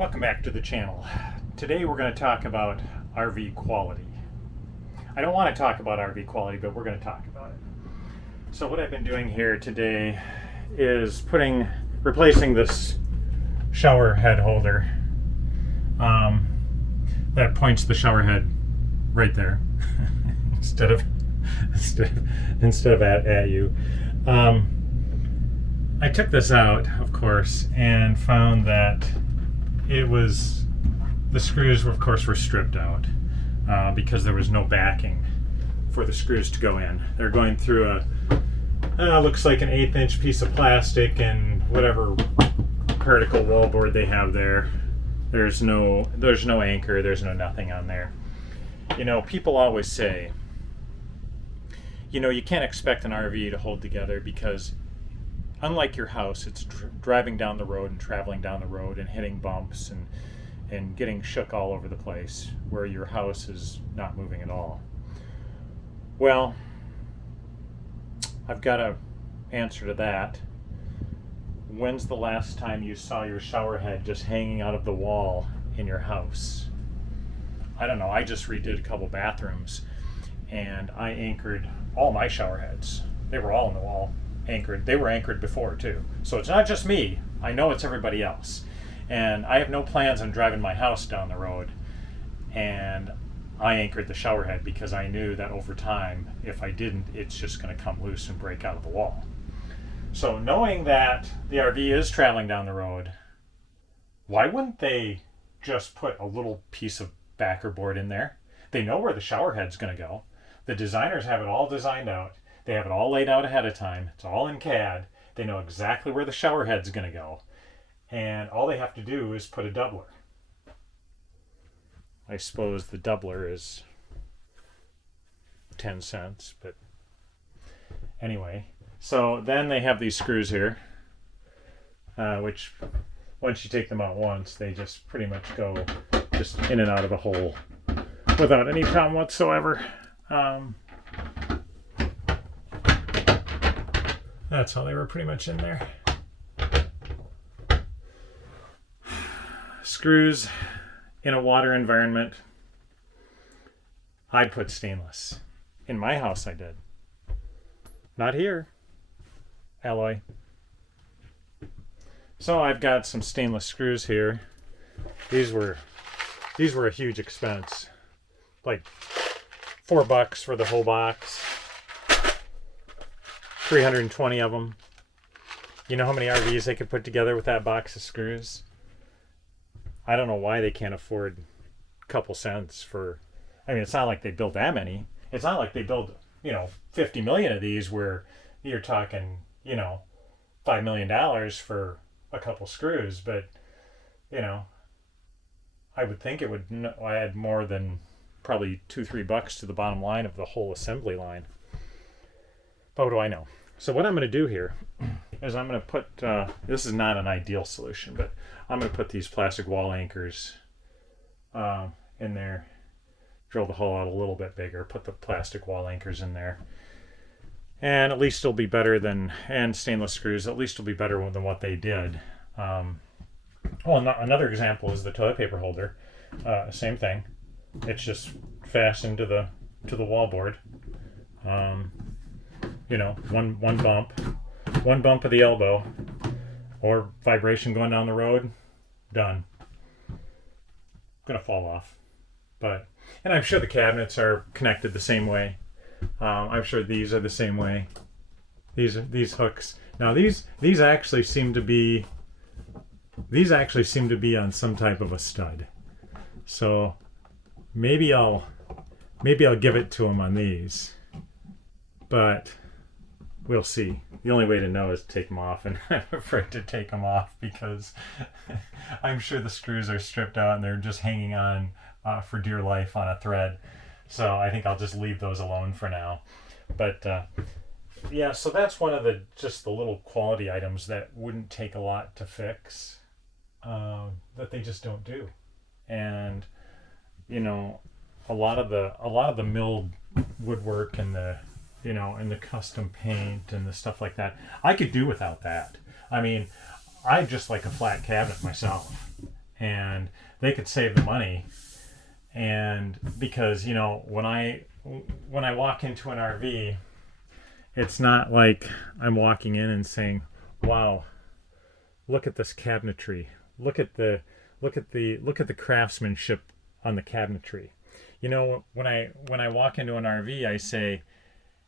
Welcome back to the channel. Today we're going to talk about RV quality. I don't want to talk about RV quality, but we're going to talk about it. So what I've been doing here today is replacing this shower head holder that points the shower head right there instead of at you. I took this out, of course, and found that the screws, of course, were stripped out because there was no backing for the screws to go in. They're going through looks like an 1/8" piece of plastic and whatever particle wallboard they have there. There's no anchor, there's no nothing on there. You know, people always say, you know, you can't expect an RV to hold together because unlike your house, it's driving down the road and traveling down the road and hitting bumps and getting shook all over the place, where your house is not moving at all. Well, I've got an answer to that. When's the last time you saw your shower head just hanging out of the wall in your house? I don't know. I just redid a couple bathrooms and I anchored all my shower heads. They were all in the wall. Anchored. They were anchored before too. So it's not just me. I know it's everybody else. And I have no plans on driving my house down the road. And I anchored the shower head because I knew that over time, if I didn't, it's just going to come loose and break out of the wall. So knowing that the RV is traveling down the road, why wouldn't they just put a little piece of backer board in there? They know where the shower head's going to go. The designers have it all designed out. They have it all laid out ahead of time. It's all in CAD. They know exactly where the shower head's going to go. And all they have to do is put a doubler. I suppose the doubler is 10 cents, but anyway. So then they have these screws here, which once you take them out once, they just pretty much go just in and out of the hole without any problem whatsoever. That's how they were pretty much in there. Screws in a water environment, I'd put stainless. In my house I did. Not here. Alloy. So I've got some stainless screws here. These were a huge expense. Like $4 for the whole box. 320 of them. You know how many RVs they could put together with that box of screws? I don't know why they can't afford a couple cents for... I mean, it's not like they build that many. It's not like they build, 50 million of these where you're talking, $5 million for a couple screws. But, I would think it would add more than probably $2-3 to the bottom line of the whole assembly line. But what do I know? So what I'm going to do here is I'm going to put, this is not an ideal solution, but I'm going to put these plastic wall anchors in there, drill the hole out a little bit bigger, put the plastic wall anchors in there. And at least it'll be better than, and stainless screws, at least it'll be better than what they did. Another example is the toilet paper holder. Same thing. It's just fastened to the wall board. One bump of the elbow or vibration going down the road, done. Gonna fall off. And I'm sure the cabinets are connected the same way. I'm sure these are the same way. These hooks. Now these actually seem to be on some type of a stud. So maybe I'll give it to them on these. But we'll see. The only way to know is to take them off, and I'm afraid to take them off because I'm sure the screws are stripped out and they're just hanging on for dear life on a thread. So I think I'll just leave those alone for now. But so that's one of the little quality items that wouldn't take a lot to fix, that they just don't do. And a lot of the milled woodwork and the and the custom paint and the stuff like that, I could do without that. I mean, I just like a flat cabinet myself, and they could save the money. And because, you know, when I walk into an RV, it's not like I'm walking in and saying, wow, look at this cabinetry. Look at the craftsmanship on the cabinetry. You know, when I walk into an RV, I say,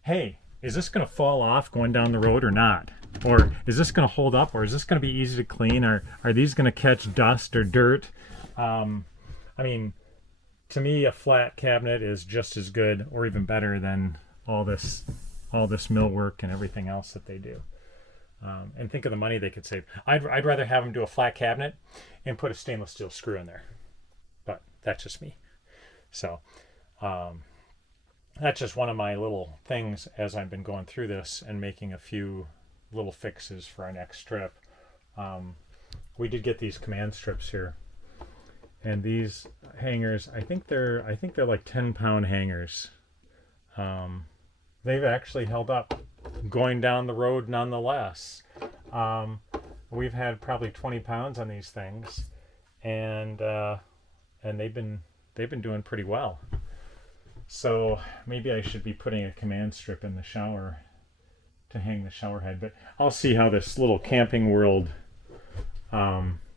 hey, is this going to fall off going down the road or not? Or is this going to hold up? Or is this going to be easy to clean? Or are these going to catch dust or dirt? I mean, to me, a flat cabinet is just as good or even better than all this millwork and everything else that they do. And think of the money they could save. I'd rather have them do a flat cabinet and put a stainless steel screw in there. But that's just me. So that's just one of my little things as I've been going through this and making a few little fixes for our next trip. We did get these command strips here. And these hangers, I think they're like 10-pound hangers. They've actually held up going down the road nonetheless. We've had probably 20 pounds on these things, and they've been doing pretty well. So maybe I should be putting a command strip in the shower to hang the shower head. But I'll see how this little Camping World.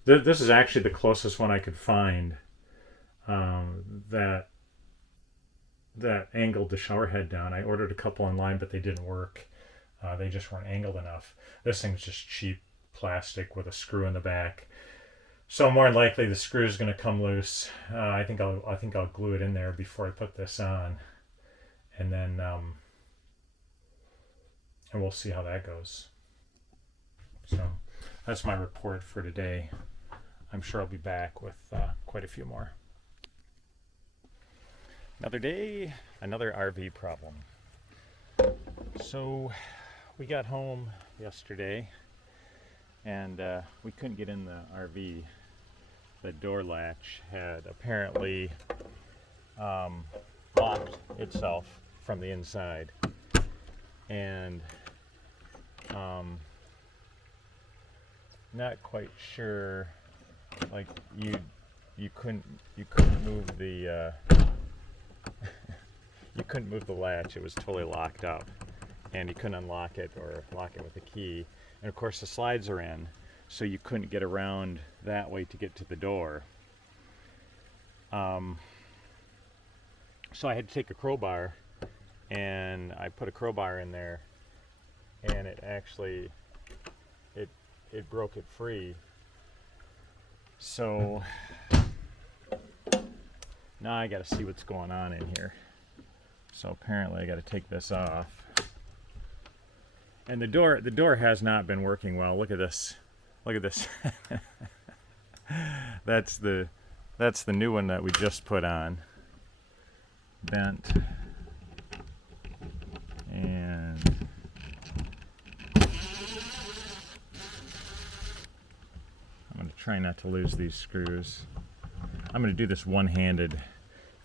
This is actually the closest one I could find that angled the shower head down. I ordered a couple online, but they didn't work. They just weren't angled enough. This thing's just cheap plastic with a screw in the back. So more than likely the screw is going to come loose. I think I'll glue it in there before I put this on, and then and we'll see how that goes. So that's my report for today. I'm sure I'll be back with quite a few more. Another day, another RV problem. So we got home yesterday and we couldn't get in the RV. The door latch had apparently locked itself from the inside, and not quite sure. Like you couldn't move the you couldn't move the latch. It was totally locked up, and you couldn't unlock it or lock it with a key. And of course the slides are in, so you couldn't get around that way to get to the door. So I had to take a crowbar, and I put a crowbar in there, and it actually it broke it free. So now I got to see what's going on in here. So apparently I got to take this off. And the door has not been working well. Look at this. Look at this. That's the new one that we just put on. Bent. And I'm going to try not to lose these screws. I'm going to do this one-handed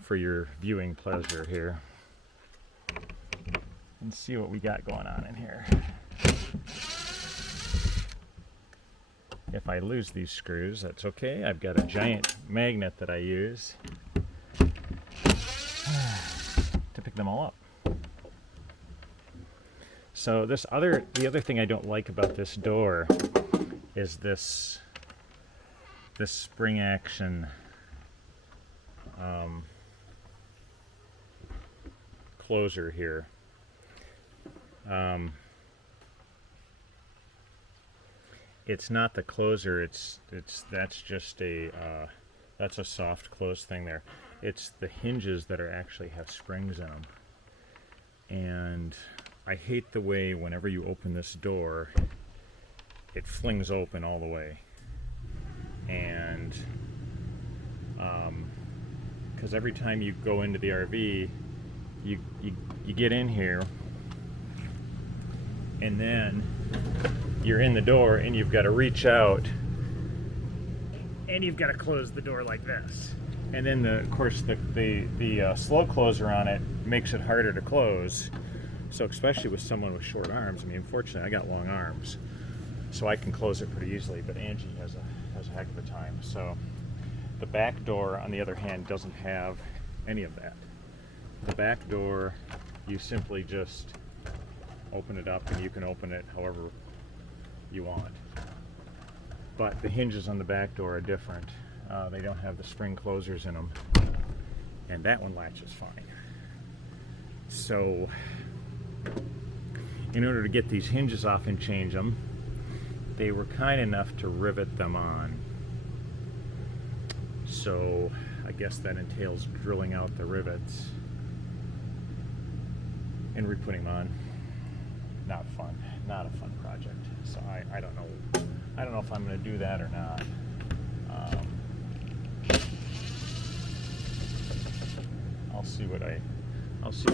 for your viewing pleasure here. And see what we got going on in here. If I lose these screws, that's okay. I've got a giant magnet that I use to pick them all up. So the other thing I don't like about this door is this spring action closer here. It's not the closer. That's just that's a soft close thing there. It's the hinges that actually have springs in them. And I hate the way whenever you open this door, it flings open all the way. And because every time you go into the RV, you get in here, and then you're in the door, and you've got to reach out, and you've got to close the door like this. And then of course the slow closer on it makes it harder to close. So especially with someone with short arms. I mean, fortunately I got long arms, so I can close it pretty easily. But Angie has a heck of a time. So The back door, on the other hand, doesn't have any of that. The back door, you simply just open it up, and you can open it however you want. But the hinges on the back door are different. They don't have the spring closers in them, and that one latches fine. So in order to get these hinges off and change them, they were kind enough to rivet them on. So I guess that entails drilling out the rivets and re-putting them on. Not fun. Not a fun project. So I don't know. I don't know if I'm going to do that or not. I'll see what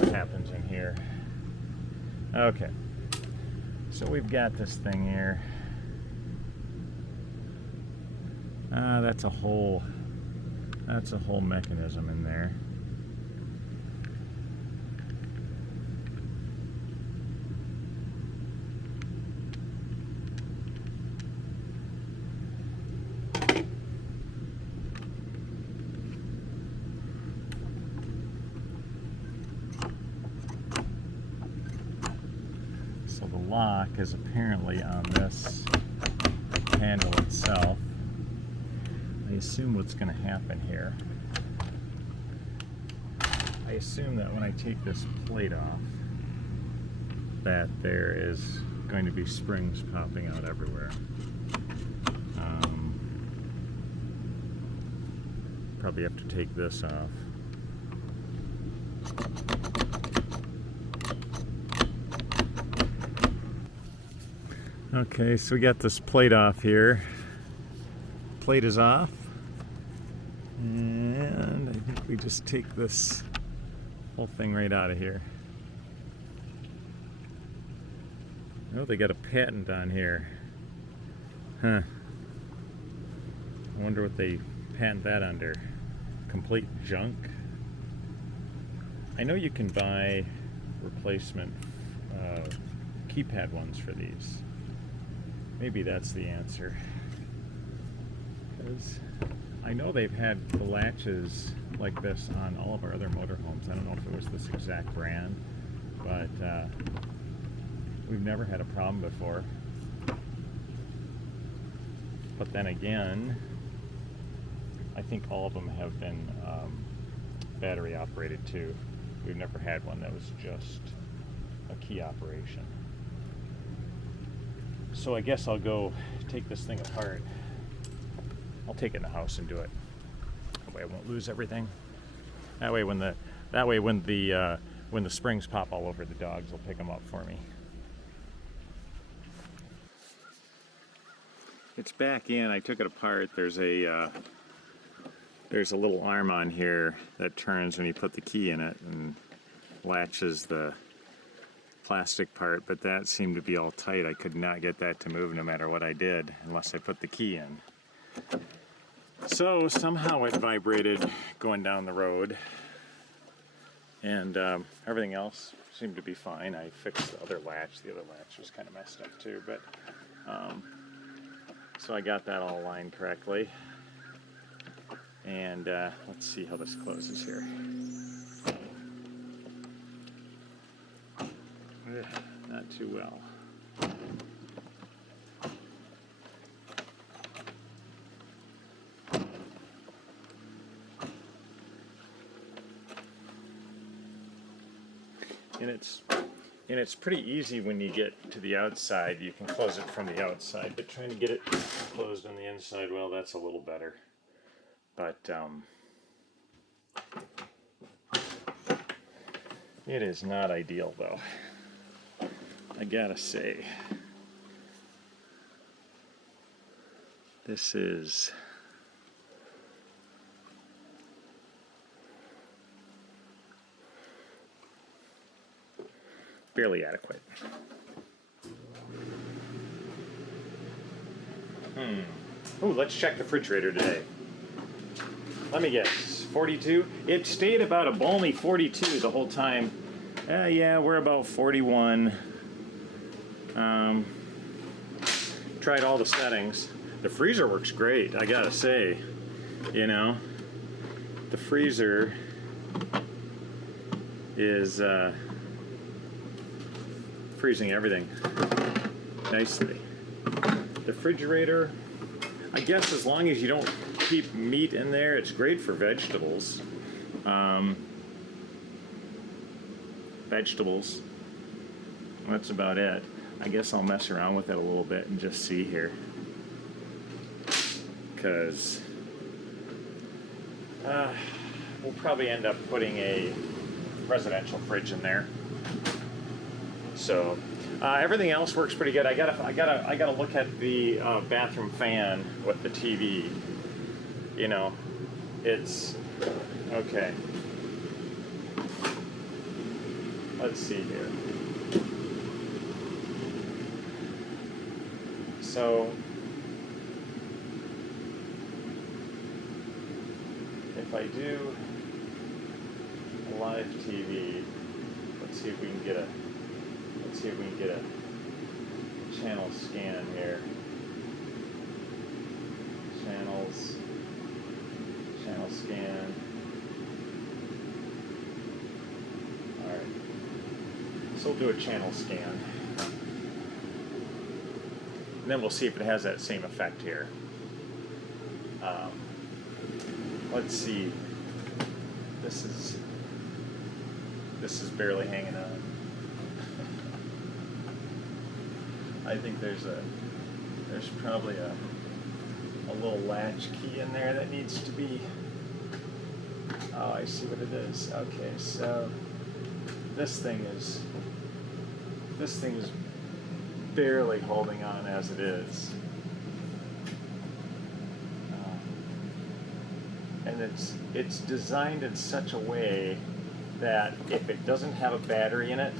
happens in here. Okay. So we've got this thing here. That's a whole mechanism in there. So the lock is apparently on this handle itself. I assume what's going to happen here, I assume that when I take this plate off, that there is going to be springs popping out everywhere. Probably have to take this off. Okay, so we got this plate off here. Plate is off, and I think we just take this whole thing right out of here. Oh, they got a patent on here. Huh. I wonder what they patent that under. Complete junk? I know you can buy replacement keypad ones for these. Maybe that's the answer. Because I know they've had the latches like this on all of our other motorhomes. I don't know if it was this exact brand, but we've never had a problem before. But then again, I think all of them have been battery operated too. We've never had one that was just a key operation. So I guess I'll go take this thing apart. I'll take it in the house and do it. That way I won't lose everything. That way when the springs pop all over, the dogs will pick them up for me. It's back in. I took it apart. There's a little arm on here that turns when you put the key in it and latches the plastic part, but that seemed to be all tight. I could not get that to move no matter what I did unless I put the key in. So somehow it vibrated going down the road, and everything else seemed to be fine. I fixed the other latch. The other latch was kind of messed up too, but so I got that all aligned correctly. And let's see how this closes here. Not too well. And it's pretty easy when you get to the outside. You can close it from the outside, but trying to get it closed on the inside, well, that's a little better. But it is not ideal, though. I gotta say, this is barely adequate. Ooh, let's check the refrigerator today. Let me guess, 42? It stayed about a balmy 42 the whole time. Yeah, we're about 41. Tried all the settings. The freezer works great, I gotta say. You know, the freezer is freezing everything nicely. The refrigerator, I guess as long as you don't keep meat in there, it's great for vegetables. Vegetables. That's about it. I guess I'll mess around with it a little bit and just see here. Because we'll probably end up putting a residential fridge in there. So everything else works pretty good. I gotta look at the bathroom fan with the TV. You know, it's okay. Let's see here. So if I do a live TV, let's see if we can get a channel scan here. Channel scan. All right. So we'll do a channel scan. And then we'll see if it has that same effect here. Let's see. This is barely hanging on. I think there's probably a little latch key in there that needs to be. Oh, I see what it is. Okay, so this thing is barely holding on as it is. And it's designed in such a way that if it doesn't have a battery in it,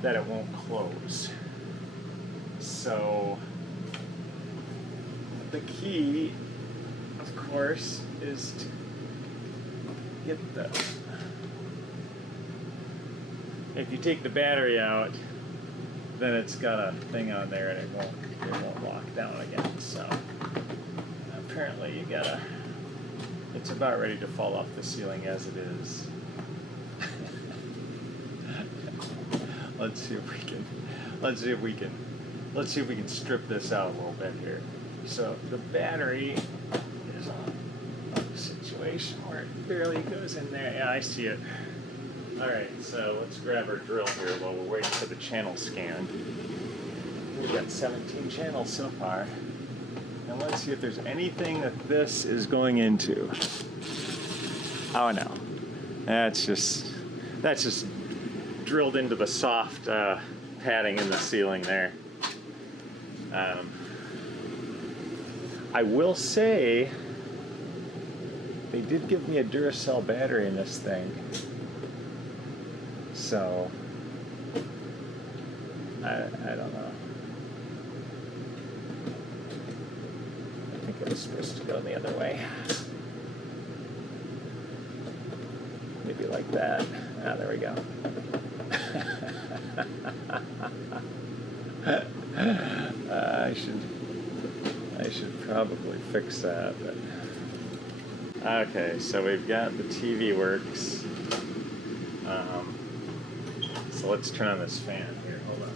that it won't close. So the key, of course, is to get the. If you take the battery out, then it's got a thing on there and it won't lock down again. So apparently you gotta. It's about ready to fall off the ceiling as it is. Let's see if we can strip this out a little bit here. So the battery is on a situation where it barely goes in there. Yeah, I see it. All right, so let's grab our drill here while we're waiting for the channel scan. We've got 17 channels so far. And let's see if there's anything that this is going into. Oh no, that's just drilled into the soft padding in the ceiling there. I will say they did give me a Duracell battery in this thing, so I don't know. I think it was supposed to go the other way. Maybe like that. Ah, there we go. I should probably fix that. But. Okay, so we've got the TV works. So let's turn on this fan here. Hold on.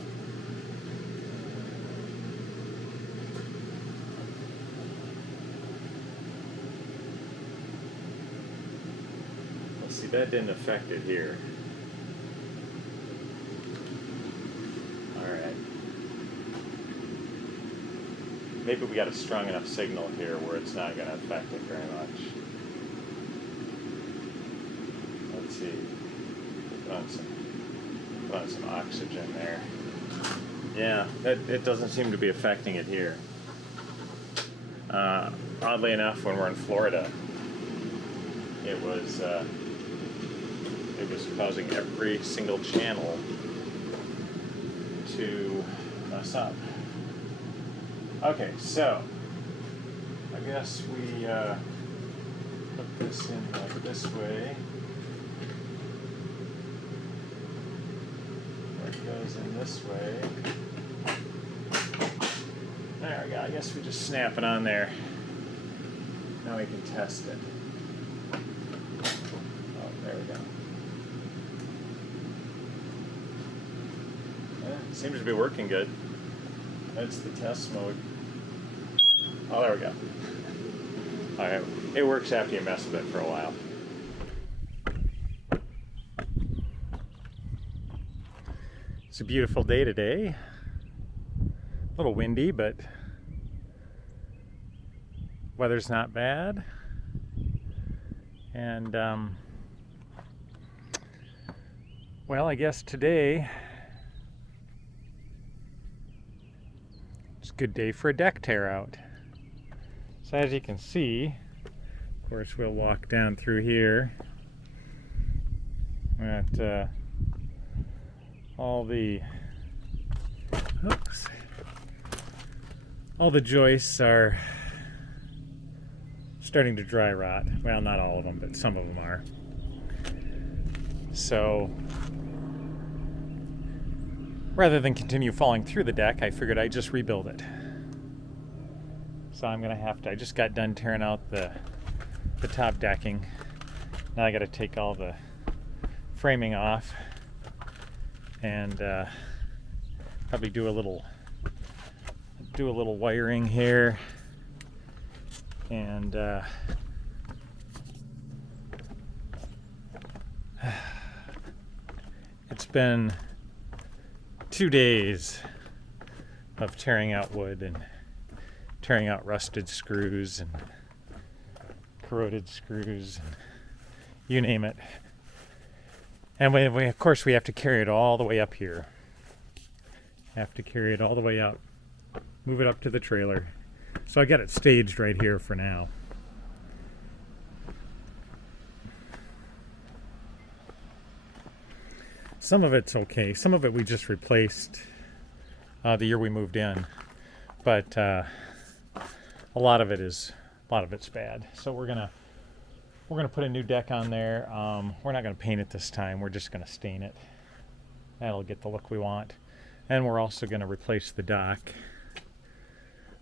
Let's see, that didn't affect it here. Maybe we got a strong enough signal here where it's not going to affect it very much. Let's see. Put on some oxygen there. Yeah, it doesn't seem to be affecting it here. Oddly enough, when we're in Florida, it was causing every single channel to mess up. Okay, so I guess we put this in like this way, where it goes in this way. There we go. I guess we just snap it on there. Now we can test it. Oh, there we go. Yeah, seems to be working good. That's the test mode. Oh, there we go. All right, it works after you mess with it for a while. It's a beautiful day today. A little windy, but weather's not bad. And well, I guess today it's a good day for a deck tear out. So as you can see, of course we'll walk down through here. At all the joists are starting to dry rot. Well, not all of them, but some of them are. So rather than continue falling through the deck, I figured I'd just rebuild it. So I'm gonna have to, I just got done tearing out the top decking. Now I gotta take all the framing off and probably do a little wiring here, and it's been 2 days of tearing out wood and tearing out rusted screws and corroded screws and you name it. And we of course we have to carry it all the way up here. Have to carry it all the way out, move it up to the trailer. So I got it staged right here for now. Some of it's okay. Some of it we just replaced the year we moved in, but a lot of it's bad. So we're gonna put a new deck on there. We're not gonna paint it this time. We're just gonna stain it. That'll get the look we want. And we're also gonna replace the dock.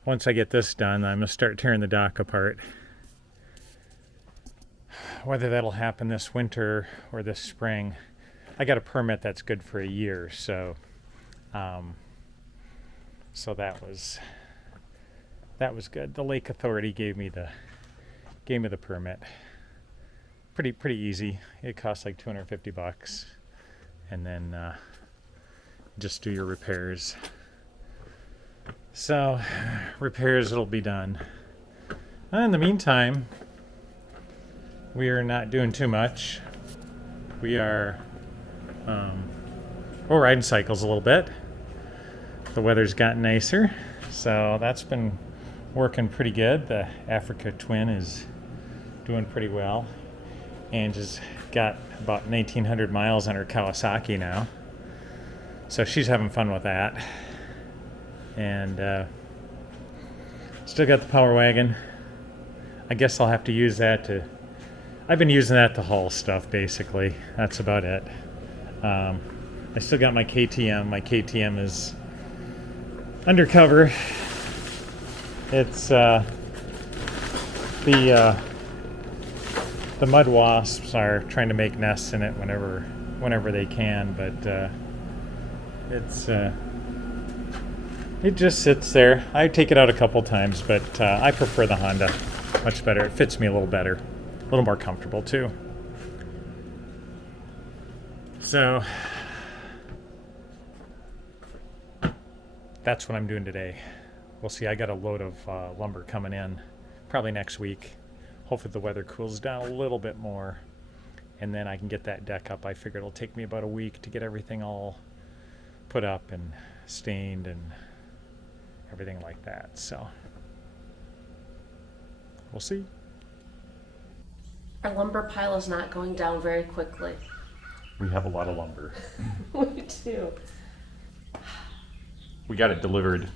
Once I get this done, I'm gonna start tearing the dock apart. Whether that'll happen this winter or this spring, I got a permit that's good for a year, so that was good. The Lake Authority gave me the permit. Pretty easy. It costs like $250, and then just do your repairs. So repairs will be done. In the meantime, we are not doing too much. We're riding cycles a little bit. The weather's gotten nicer, so that's been working pretty good. The Africa Twin is doing pretty well. Angie's got about 1,900 miles on her Kawasaki now, so she's having fun with that. And still got the Power Wagon. I guess I'll have to use that to... I've been using that to haul stuff, basically. That's about it. I still got my KTM. My KTM is undercover. It's the mud wasps are trying to make nests in it whenever they can, but it just sits there. I take it out a couple times, but I prefer the Honda much better. It fits me a little better, a little more comfortable too. So that's what I'm doing today. We'll see. I got a load of lumber coming in probably next week. Hopefully the weather cools down a little bit more, and then I can get that deck up. I figure it'll take me about a week to get everything all put up and stained and everything like that. So we'll see. Our lumber pile is not going down very quickly. We have a lot of lumber. We do. We got it delivered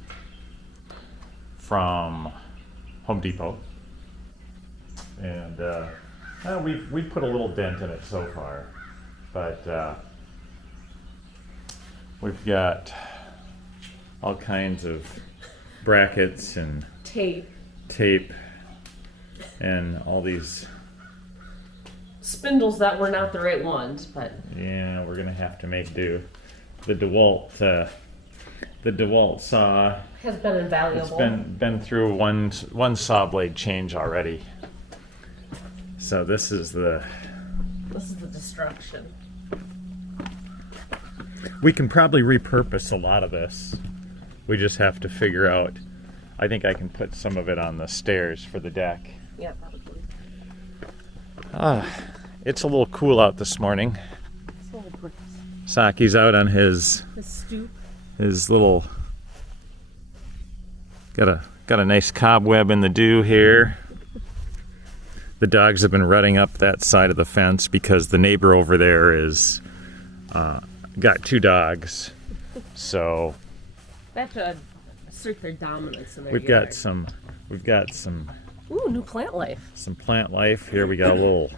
from Home Depot, and we've put a little dent in it so far, but we've got all kinds of brackets and Tape and all these. Spindles that were not the right ones, but Yeah, we're gonna have to make do. The DeWalt saw has been invaluable. it's been through one saw blade change already. So this is the destruction. We can probably repurpose a lot of this. We just have to figure out. I think I can put some of it on the stairs for the deck. Yeah, probably. It's a little cool out this morning. It's a little brisk. Saki's out on his stoop. his little got a nice cobweb in the dew here. The dogs have been running up that side of the fence because the neighbor over there is got 2 dogs. So They have to assert their dominance in their we've yard. got some Ooh, new plant life. some plant life here. We got a little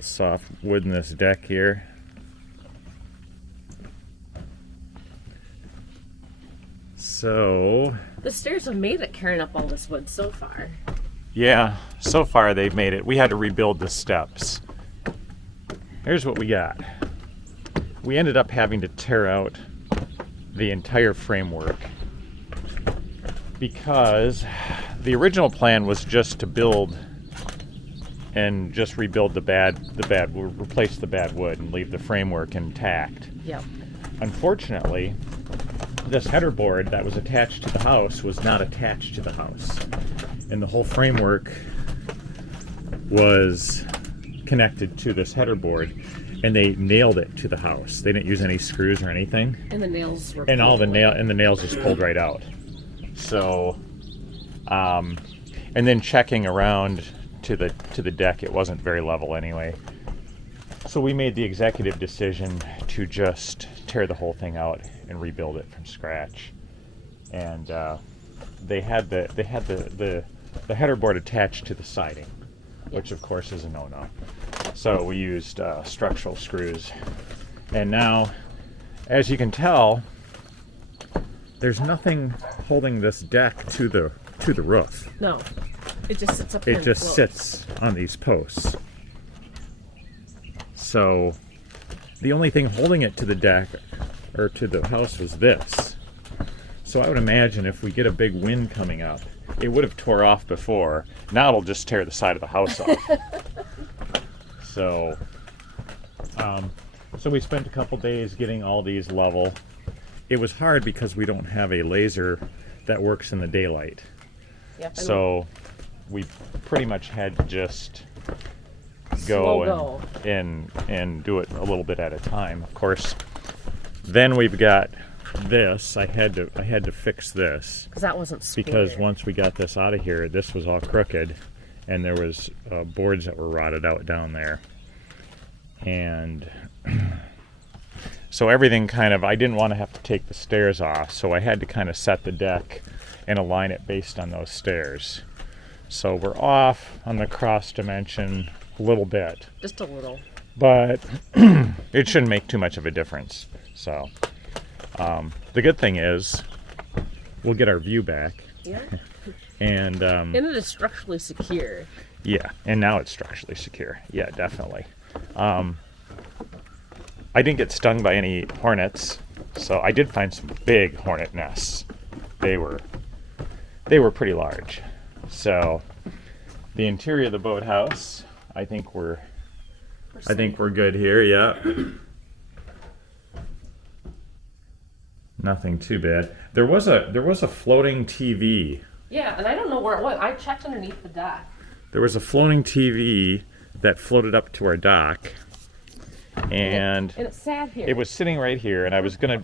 soft wood in this deck here. So The stairs have made it carrying up all this wood so far. yeah, so far they've made it. We had to rebuild the steps. Here's what we got. We ended up having to tear out the entire framework because the original plan was just to build and just rebuild replace the bad wood and leave the framework intact. Yep. Unfortunately, this header board that was attached to the house was not attached to the house, and the whole framework was connected to this header board, and they nailed it to the house. They didn't use any screws or anything, And the nails were and all the pulled away. nails just pulled right out. So, and then checking around to the deck, it wasn't very level anyway. So we made the executive decision to just tear the whole thing out and rebuild it from scratch. And they had the header board attached to the siding, which of course is a no-no. So we used structural screws. And now, as you can tell, there's nothing holding this deck to the roof. No. It just sits up there. It and just floats. sits on these posts. So the only thing holding it to the deck or to the house was this. So I would imagine if we get a big wind coming up, it would have tore off before. Now it'll just tear the side of the house off. So we spent a couple days getting all these level. It was hard because we don't have a laser that works in the daylight. Yep. So we pretty much had to just Slow go and do it a little bit at a time. Of course, then we've got this. I had to fix this Because that wasn't square. because once we got this out of here, this was all crooked, and there was boards that were rotted out down there, and so everything I didn't want to have to take the stairs off, so I had to kind of set the deck and align it based on those stairs. So we're off on the cross dimension a little bit, Just a little. but it shouldn't make too much of a difference. So the good thing is we'll get our view back, Yeah. and And it is structurally secure. yeah, and now it's structurally secure. Yeah, definitely. I didn't get stung by any hornets, so I did find some big hornet nests. They were pretty large. So the interior of the boathouse, I think we're good here. Yeah. Nothing too bad. There was a floating TV. Yeah, and I don't know where it was. I checked underneath the deck. There was a floating TV that floated up to our dock, and it sat here. it was sitting right here, and I was gonna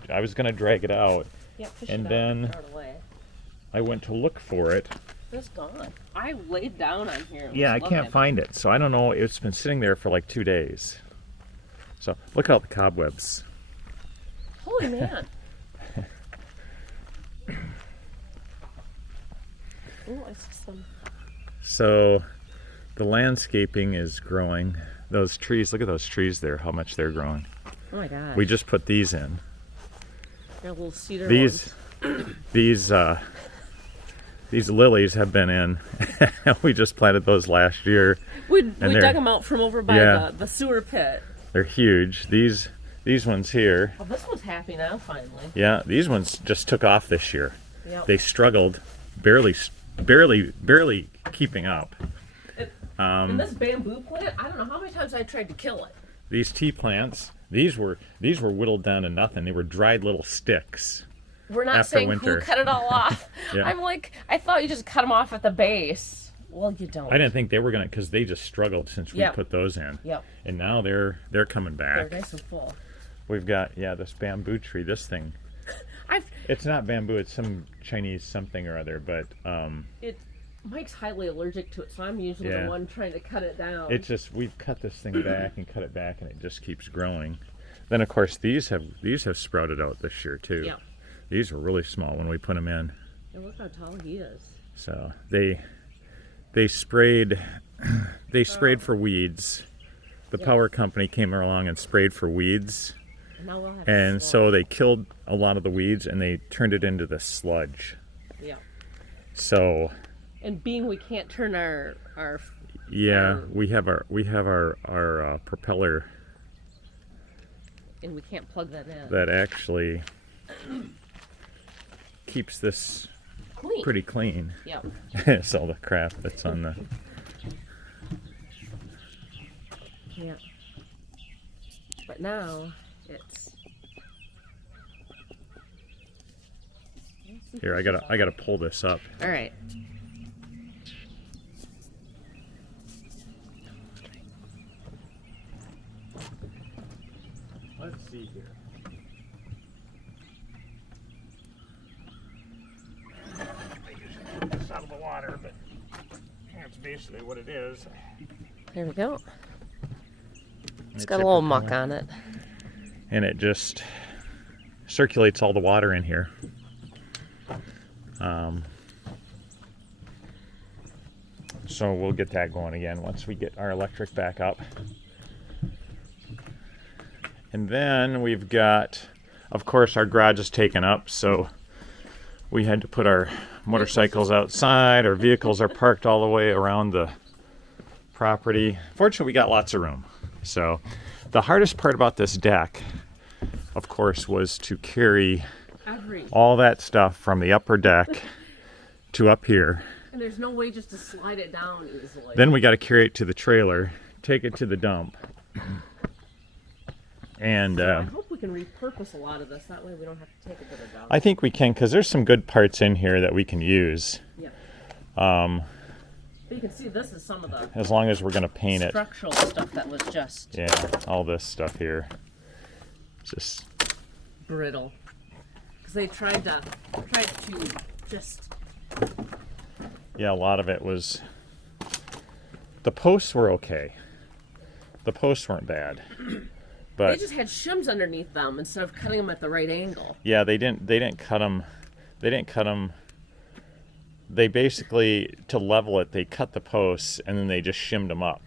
drag it out, Yeah, push and it out, then throw it away. I went to look for it. It's gone. I laid down on here. And Yeah, I was can't looking. find it, so I don't know. It's been sitting there for like 2 days. So look at all the cobwebs. Holy man. Oh, I see some. So the landscaping is growing. Those trees, look at those trees there, how much they're growing. Oh my gosh. We just put these in. Got little cedar These These lilies have been in. We just planted those last year. We dug them out from over by Yeah. the sewer pit. They're huge. These ones here. Well, this one's happy now, finally. Yeah, these ones just took off this year. Yep. They struggled, barely keeping up. And this bamboo plant, I don't know how many times I tried to kill it. These tea plants, these were whittled down to nothing. They were dried little sticks. We're not After saying winter. who cut it all off. Yeah. I'm like, I thought you just cut them off at the base. Well, you don't. I didn't think they were gonna, because they just struggled since we Yep. put those in. Yep. And now they're coming They're back. nice and full. We've got this bamboo tree. This thing, it's not bamboo. It's some Chinese something or other. But Mike's highly allergic to it, so I'm usually Yeah. the one trying to cut it down. it's just, we've cut this thing back and cut it back, and it just keeps growing. Then of course these have sprouted out this year too. Yeah. These were really small when we put them in. And look how tall he is. So they sprayed for weeds. The power company came along and sprayed for weeds, And now we'll have and sludge. so they killed a lot of the weeds and they turned it into the sludge. Yeah. So And being we can't turn our yeah, we have our propeller and we can't plug that in. that actually keeps this Clean. pretty clean. Yep. It's all the crap that's on the. Yeah. But now it's Here, I gotta pull this up. all right. Let's see here. It's out of the water, but that's basically what it is. There we go. It's It's got a a little propeller. muck on it. And it just circulates all the water in here. So we'll get that going again once we get our electric back up. And then we've got, of course, our garage is taken up, so we had to put our motorcycles outside. Our vehicles are parked all the way around the property. Fortunately, we got lots of room. So the hardest part about this deck, of course, was to carry all that stuff from the upper deck to up here. And there's no way just to slide it down easily. Then we got to carry it to the trailer, take it to the dump. And I hope we can repurpose a lot of this. That way we don't have to take it to the dump. I think we can, because there's some good parts in here that we can use. Yeah. But you can see this is some of the As long as we're going to paint it. structural stuff that was just Yeah, all this stuff here. Just, brittle. Because they tried to just yeah, a lot of it was. The posts were okay. The posts weren't bad. they But just had shims underneath them instead of cutting them at the right angle. yeah, they didn't cut them. They didn't cut them. They basically, to level it, they cut the posts and then they just shimmed them up.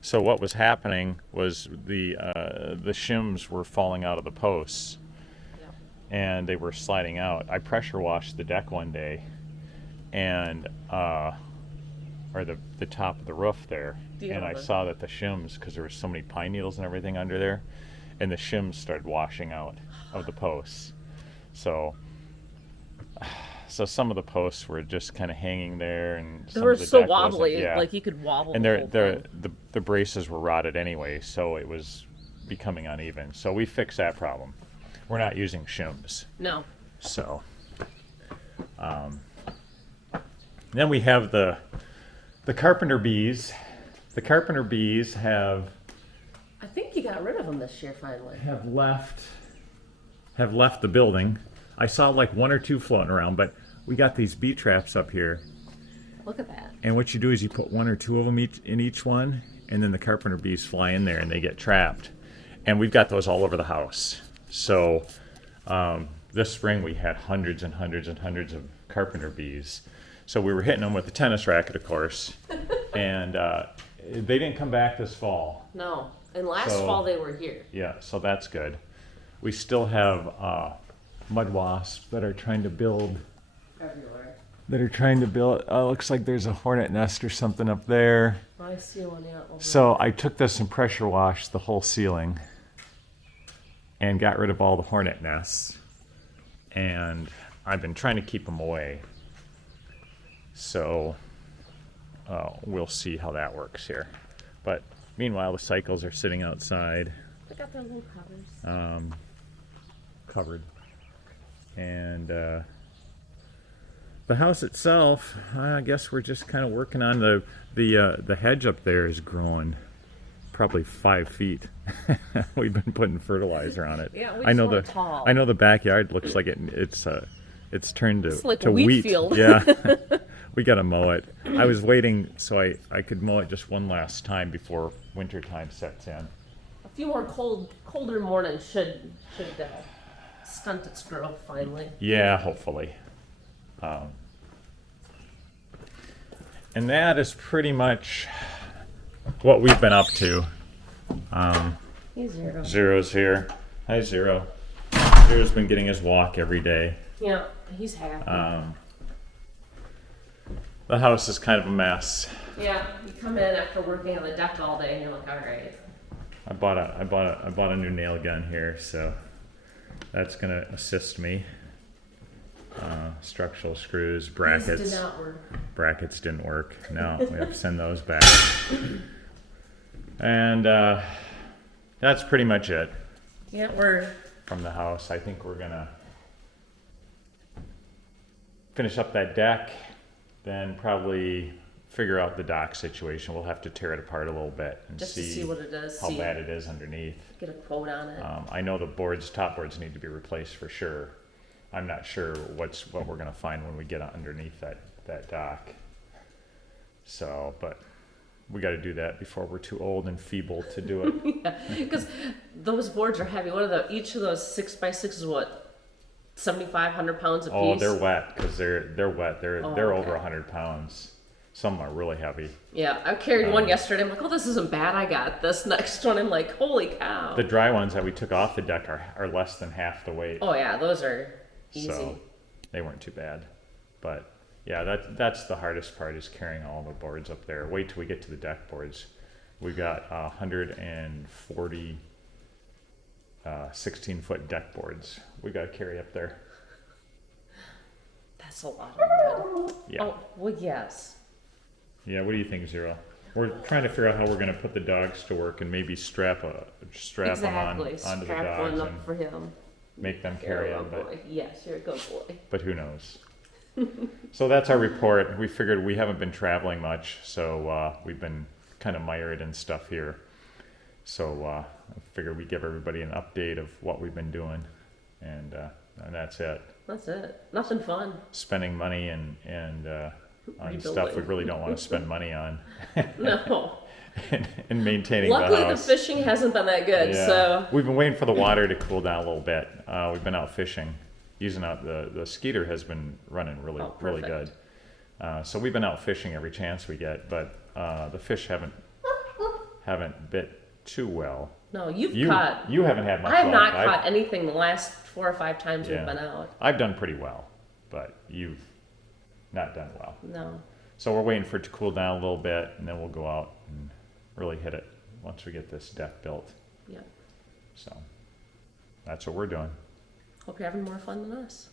So what was happening was the shims were falling out of the posts, and they were sliding out. I pressure washed the deck one day, and or the top of the roof there, and I saw that the shims, because there were so many pine needles and everything under there, and the shims started washing out of the posts. So some of the posts were just kind of hanging there, and They some were of the so deck wasn't- wobbly, yeah. like you could wobble. And the whole thing. the braces were rotted anyway, so it was becoming uneven. So we fixed that problem. We're not using shims. No. So then we have the Carpenter Bees. The Carpenter Bees have I think you got rid of them this year finally. left the building. I saw like one or two floating around, but we got these bee traps up here. Look at that. And what you do is you put one or two of them in each one, and then the carpenter bees fly in there and they get trapped. And we've got those all over the house. So this spring we had hundreds and hundreds and hundreds of carpenter bees. So we were hitting them with the tennis racket, of course, and they didn't come back this fall. No. And last So- fall they were here. Yeah, so that's good. We still have mud wasps that are trying to build Everywhere. that are trying to build. Looks like there's a hornet nest or something up there. I see one, yeah. Over So I took this and pressure washed the whole ceiling and got rid of all the hornet nests. And I've been trying to keep them away. So we'll see how that works here. But meanwhile, the cycles are sitting outside. They got their little covers. Covered. And the house itself, I guess we're just kind of working on the hedge up there is growing probably 5 feet. We've been putting fertilizer on it. Yeah, we I know just want it tall. I know the backyard looks like it's turned to It's like to a wheat wheat. field. Yeah. We got to mow it. I was waiting so I could mow it just one last time before winter time sets in. A few more colder mornings should stunt its growth finally. Yeah, hopefully. And that is pretty much what we've been up to. He's Zero. Zero's here. Hi, Zero. Zero's been getting his walk every day. Yeah, he's happy. The house is kind of a mess. Yeah, you come in after working on the deck all day and you're like, all right. I bought a new nail gun here, so that's gonna assist me. Structural screws, brackets. These did not work. Brackets didn't work. No, we have to send those back. And that's pretty much it Yeah, we're from the house. I think we're gonna finish up that deck, then probably figure out the dock situation. We'll have to tear it apart a little bit and just to see what it is. how bad it is underneath. Get a quote on it. I know the top boards need to be replaced for sure. I'm not sure what we're gonna find when we get underneath that dock. So, but we got to do that before we're too old and feeble to do it. Yeah, because those boards are heavy. Each of those 6x6 is what, 7,500 pounds a piece? Oh, they're wet because they're wet. They're okay. over 100 pounds. Some are really heavy. Yeah, I carried one yesterday. I'm like, oh, this isn't bad. I got this next one. I'm like, holy cow. The dry ones that we took off the deck are less than half the weight. Oh yeah, those are easy. So they weren't too bad. But yeah, that's the hardest part is carrying all the boards up there. Wait till we get to the deck boards. We got 140 16-foot deck boards we got to carry up there. That's a lot of wood. Yeah. Oh, well, yes. Yeah, what do you think, Zero? We're trying to figure out how we're going to put the dogs to work and maybe strap them onto the Strap dogs one up and for him. make them carry You're a them. good boy. Yes, you're a good boy. But who knows? So that's our report. We figured we haven't been traveling much, so we've been kind of mired in stuff here. So I figured we'd give everybody an update of what we've been doing, and that's it. That's it. Nothing fun. Spending money and on Rebuilding. stuff we really don't want to spend money on. No. and maintaining Luckily, the the house. fishing hasn't been that good, Yeah. so. We've been waiting for the water to cool down a little bit. We've been out fishing, using out the skeeter has been running really good. So we've been out fishing every chance we get, but the fish haven't bit too well. No, You caught. you haven't had much I have luck. not caught anything the last 4 or 5 times Yeah. we've been out. I've done pretty well, but you've not done well. No. So we're waiting for it to cool down a little bit, and then we'll go out and really hit it once we get this deck built. Yeah. So that's what we're doing. Hope you're having more fun than us.